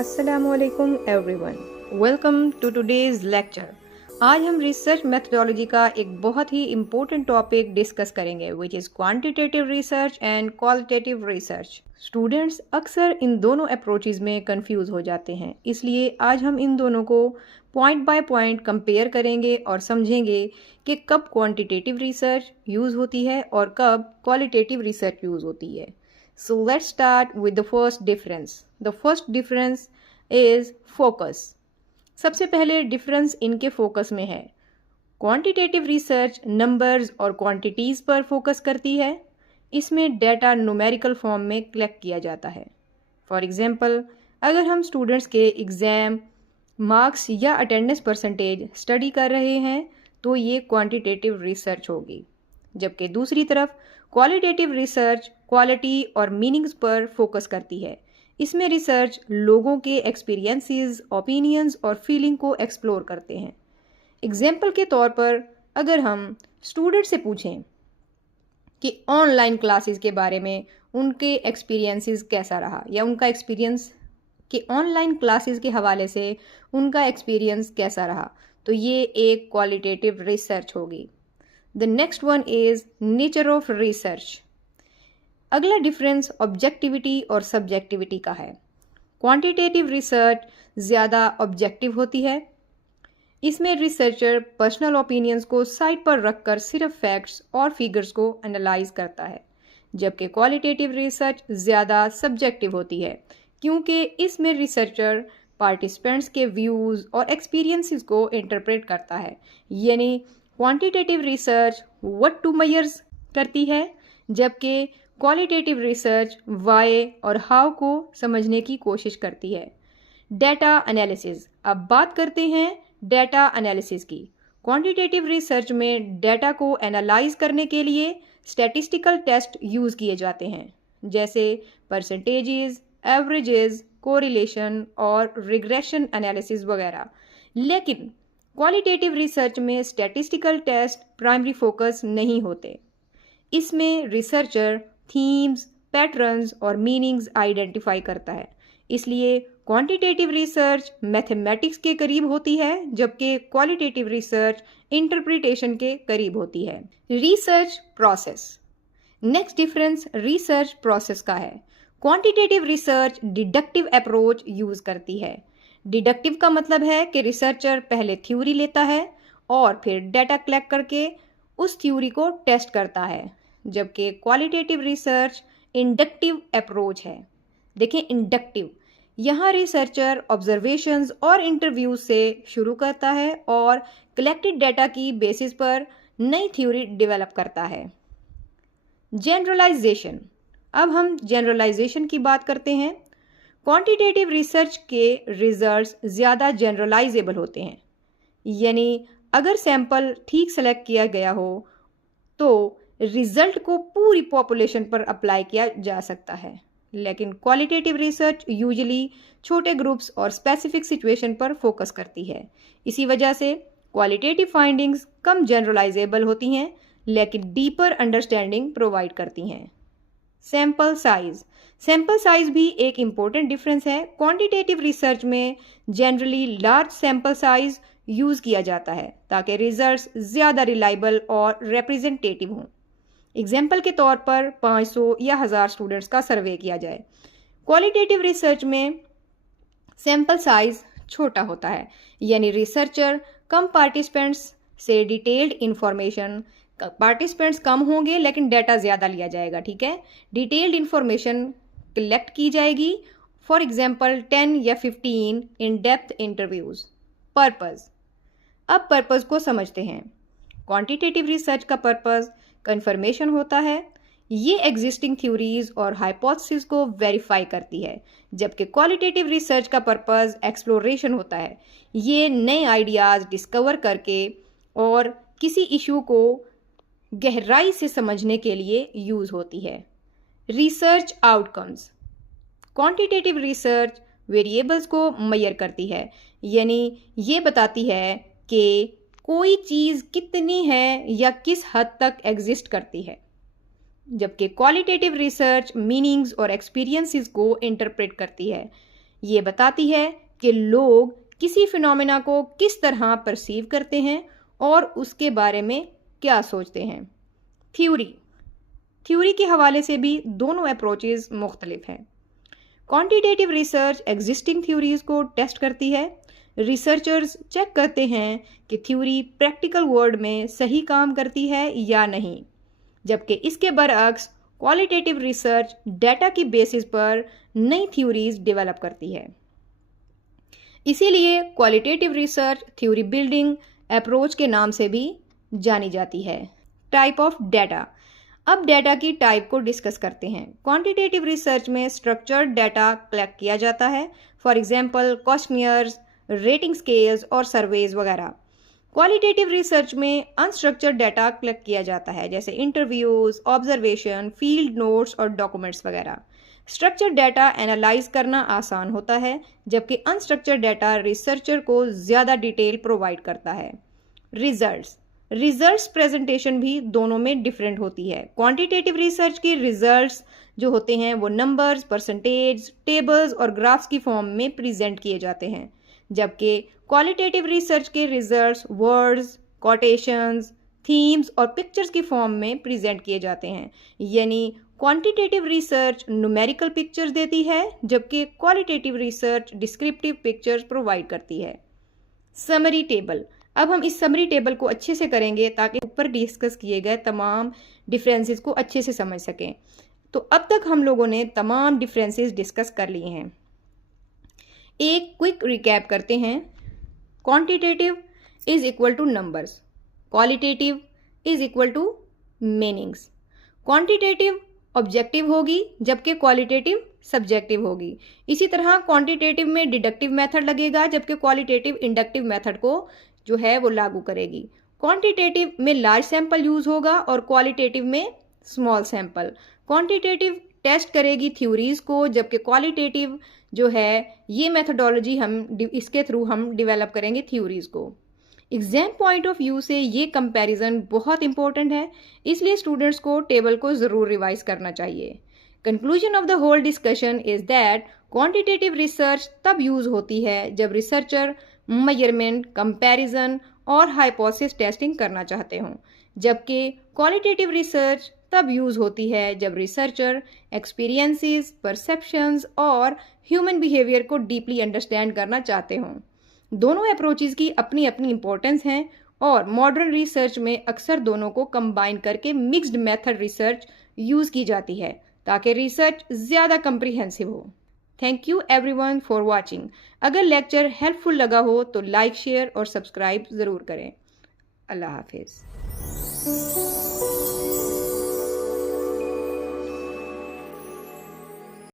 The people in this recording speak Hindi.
अस्सलामुअलैकुम everyone, welcome to today's lecture. आज हम रिसर्च मेथडोलॉजी का एक बहुत ही इम्पोर्टेंट टॉपिक डिस्कस करेंगे which is quantitative research and qualitative research. Students अक्सर इन दोनों अप्रोचेज़ में कंफ्यूज हो जाते हैं, इसलिए आज हम इन दोनों को पॉइंट बाय पॉइंट कंपेयर करेंगे और समझेंगे कि कब क्वांटिटेटिव रिसर्च यूज़ होती है और कब क्वालिटेटिव रिसर्च यूज़ होती है। So let's start with the first difference. The first difference is focus. सबसे पहले डिफरेंस इनके फोकस में है। क्वांटिटेटिव रिसर्च नंबर्स और क्वांटिटीज़ पर फोकस करती है। इसमें डेटा न्यूमेरिकल फॉर्म में कलेक्ट किया जाता है। फॉर एग्जांपल, अगर हम स्टूडेंट्स के एग्ज़ाम मार्क्स या अटेंडेंस परसेंटेज स्टडी कर रहे हैं तो ये क्वांटिटेटिव रिसर्च होगी, जबकि दूसरी तरफ क्वालिटेटिव रिसर्च क्वालिटी और मीनिंग्स पर फोकस करती है। इसमें रिसर्च लोगों के एक्सपीरियंसेस, ओपिनियंस और फीलिंग को एक्सप्लोर करते हैं। एग्जाम्पल के तौर पर अगर हम स्टूडेंट से पूछें कि ऑनलाइन क्लासेस के बारे में उनके एक्सपीरियंसेस कैसा रहा या उनका एक्सपीरियंस कि ऑनलाइन क्लासेस के हवाले से उनका एक्सपीरियंस कैसा रहा, तो ये एक क्वालिटेटिव रिसर्च होगी। The next one is nature of research. अगला डिफरेंस ऑब्जेक्टिविटी और सब्जेक्टिविटी का है। क्वांटिटेटिव रिसर्च ज़्यादा ऑब्जेक्टिव होती है। इसमें रिसर्चर पर्सनल ओपिनियंस को साइड पर रखकर सिर्फ फैक्ट्स और फिगर्स को एनालाइज करता है, जबकि क्वालिटेटिव रिसर्च ज़्यादा सब्जेक्टिव होती है क्योंकि इसमें रिसर्चर पार्टिसिपेंट्स के व्यूज़ और एक्सपीरियंसेस को इंटरप्रेट करता है। यानी quantitative research what to measures करती है, जबकि क्वालिटेटिव रिसर्च वाई और हाउ को समझने की कोशिश करती है। Data analysis. अब बात करते हैं डेटा एनालिसिस की। क्वांटिटेटिव रिसर्च में डेटा को एनालाइज करने के लिए स्टैटिस्टिकल टेस्ट यूज़ किए जाते हैं, जैसे परसेंटेजेस, एवरेजेस, कोरिलेशन और रिग्रेशन एनालिसिस वगैरह। लेकिन क्वालिटेटिव रिसर्च में स्टैटिस्टिकल टेस्ट प्राइमरी फोकस नहीं होते। इसमें रिसर्चर थीम्स, पैटर्न्स और मीनिंग्स आइडेंटिफाई करता है। इसलिए क्वांटिटेटिव रिसर्च मैथमेटिक्स के करीब होती है, जबकि क्वालिटेटिव रिसर्च इंटरप्रिटेशन के करीब होती है। Research process. Next difference research process का है। Quantitative research deductive approach use करती है। डिडक्टिव का मतलब है कि रिसर्चर पहले थ्योरी लेता है और फिर डेटा कलेक्ट करके उस थ्योरी को टेस्ट करता है, जबकि क्वालिटेटिव रिसर्च इंडक्टिव अप्रोच है। देखें, इंडक्टिव यहाँ रिसर्चर ऑब्जर्वेशंस और इंटरव्यूज से शुरू करता है और कलेक्टेड डेटा की बेसिस पर नई थ्योरी डेवलप करता है। जनरलाइजेशन। अब हम जनरलाइजेशन की बात करते हैं। क्वांटिटेटिव रिसर्च के रिजल्ट्स ज़्यादा जनरलाइजेबल होते हैं, यानी अगर सैंपल ठीक सेलेक्ट किया गया हो तो रिजल्ट को पूरी पॉपुलेशन पर अप्लाई किया जा सकता है। लेकिन क्वालिटेटिव रिसर्च यूजुअली छोटे ग्रुप्स और स्पेसिफिक सिचुएशन पर फोकस करती है। इसी वजह से क्वालिटेटिव फाइंडिंग्स कम जनरलाइजेबल होती हैं, लेकिन डीपर अंडरस्टैंडिंग प्रोवाइड करती हैं। Sample size. सैंपल साइज भी एक इम्पोर्टेंट डिफरेंस है। क्वांटिटेटिव रिसर्च में generally large sample size use किया जाता है ताकि रिजल्ट्स ज़्यादा रिलायबल और रिप्रेजेंटेटिव हों। एग्जाम्पल के तौर पर 500 या 1000 स्टूडेंट्स का सर्वे किया जाए। क्वालिटेटिव रिसर्च में सैंपल साइज छोटा होता है, यानी रिसर्चर कम पार्टिसिपेंट्स से डिटेल्ड इंफॉर्मेशन, पार्टिसिपेंट्स कम होंगे लेकिन डेटा ज़्यादा लिया जाएगा, ठीक है। डिटेल्ड इंफॉर्मेशन कलेक्ट की जाएगी, फॉर एग्जांपल 10 या 15 इन डेप्थ इंटरव्यूज़। पर्पज़। अब पर्पज़ को समझते हैं। क्वांटिटेटिव रिसर्च का पर्पज़ कंफर्मेशन होता है। ये एग्जिस्टिंग थ्योरीज और हाइपोथेसिस को वेरीफाई करती है, जबकि क्वालिटेटिव रिसर्च का पर्पज़ एक्सप्लोरेशन होता है। ये नए आइडियाज़ डिस्कवर करके और किसी इशू को गहराई से समझने के लिए यूज़ होती है। Research outcomes. Quantitative research variables को मेजर करती है, यानी ये बताती है कि कोई चीज़ कितनी है या किस हद तक एग्जिस्ट करती है, जबकि क्वालिटेटिव रिसर्च मीनिंग्स और एक्सपीरियंसेस को इंटरप्रेट करती है। ये बताती है कि लोग किसी फिनोमेना को किस तरह परसीव करते हैं और उसके बारे में क्या सोचते हैं। थ्योरी के हवाले से भी दोनों अप्रोचेस मुख्तलिफ हैं। क्वांटिटेटिव रिसर्च एग्जिस्टिंग थ्योरीज को टेस्ट करती है। रिसर्चर्स चेक करते हैं कि थ्योरी प्रैक्टिकल वर्ल्ड में सही काम करती है या नहीं, जबकि इसके बरअक्स क्वालिटेटिव रिसर्च डेटा की बेसिस पर नई थ्योरीज डेवलप करती है। इसीलिए qualitative research theory building approach के नाम से भी जानी जाती है। Type of data. अब डेटा की टाइप को डिस्कस करते हैं। क्वांटिटेटिव रिसर्च में स्ट्रक्चर्ड डेटा कलेक्ट किया जाता है, for example questionnaires, rating scales और सर्वेज वगैरह। क्वालिटेटिव रिसर्च में अनस्ट्रक्चर्ड डाटा कलेक्ट किया जाता है, जैसे इंटरव्यूज, ऑब्जर्वेशन, फील्ड नोट्स और डॉक्यूमेंट्स वगैरह। स्ट्रक्चर्ड डाटा एनालाइज करना आसान होता है, जबकि अनस्ट्रक्चर्ड डाटा रिसर्चर को ज़्यादा डिटेल प्रोवाइड करता है। रिजल्ट्स प्रेजेंटेशन भी दोनों में डिफरेंट होती है। क्वांटिटेटिव रिसर्च के रिजल्ट्स जो होते हैं वो नंबर्स, परसेंटेज, टेबल्स और ग्राफ्स की फॉर्म में प्रेजेंट किए जाते हैं, जबकि क्वालिटेटिव रिसर्च के रिजल्ट्स वर्ड्स, कोटेशंस, थीम्स और पिक्चर्स की फॉर्म में प्रेजेंट किए जाते हैं। यानी क्वांटिटेटिव रिसर्च न्यूमेरिकल पिक्चर्स देती है, जबकि qualitative research descriptive pictures provide करती है। Summary table. अब हम इस समरी टेबल को अच्छे से करेंगे ताकि ऊपर डिस्कस किए गए तमाम डिफरेंसेस को अच्छे से समझ सकें। तो अब तक हम लोगों ने तमाम डिफरेंसेस डिस्कस कर लिए हैं। एक क्विक रिकैप करते हैं। Quantitative is equal two numbers, qualitative is equal two meanings. Quantitative objective होगी, जबकि क्वालिटेटिव सब्जेक्टिव होगी। इसी तरह क्वांटिटेटिव में डिडक्टिव मेथड लगेगा, जबकि क्वालिटेटिव इंडक्टिव मेथड को जो है वो लागू करेगी। क्वांटिटेटिव में लार्ज सैंपल यूज होगा और क्वालिटेटिव में स्मॉल सैंपल। क्वांटिटेटिव टेस्ट करेगी थ्योरीज को, जबकि क्वालिटेटिव जो है ये मेथडोलॉजी इसके थ्रू हम डेवलप करेंगे थ्योरीज को। एग्जाम पॉइंट ऑफ व्यू से ये कंपैरिजन बहुत इंपॉर्टेंट है, इसलिए स्टूडेंट्स को टेबल को ज़रूर रिवाइज करना चाहिए। Conclusion of the whole discussion is that quantitative research तब यूज होती है जब रिसर्चर मेजरमेंट, कंपैरिजन और हाइपोथेसिस टेस्टिंग करना चाहते हों, जबकि क्वालिटेटिव रिसर्च तब यूज होती है जब रिसर्चर एक्सपीरियंसेस, परसेप्शंस और ह्यूमन बिहेवियर को डीपली अंडरस्टैंड करना चाहते हों। दोनों अप्रोचेस की अपनी अपनी इंपॉर्टेंस हैं और मॉडर्न रिसर्च में अक्सर दोनों को कंबाइन करके मिक्स्ड मेथड रिसर्च यूज की जाती है ताकि रिसर्च ज़्यादा कम्प्रिहेंसिव हो। Thank you everyone for watching. अगर लेक्चर हेल्पफुल लगा हो तो लाइक, शेयर और सब्सक्राइब ज़रूर करें। अल्लाह हाफिज़।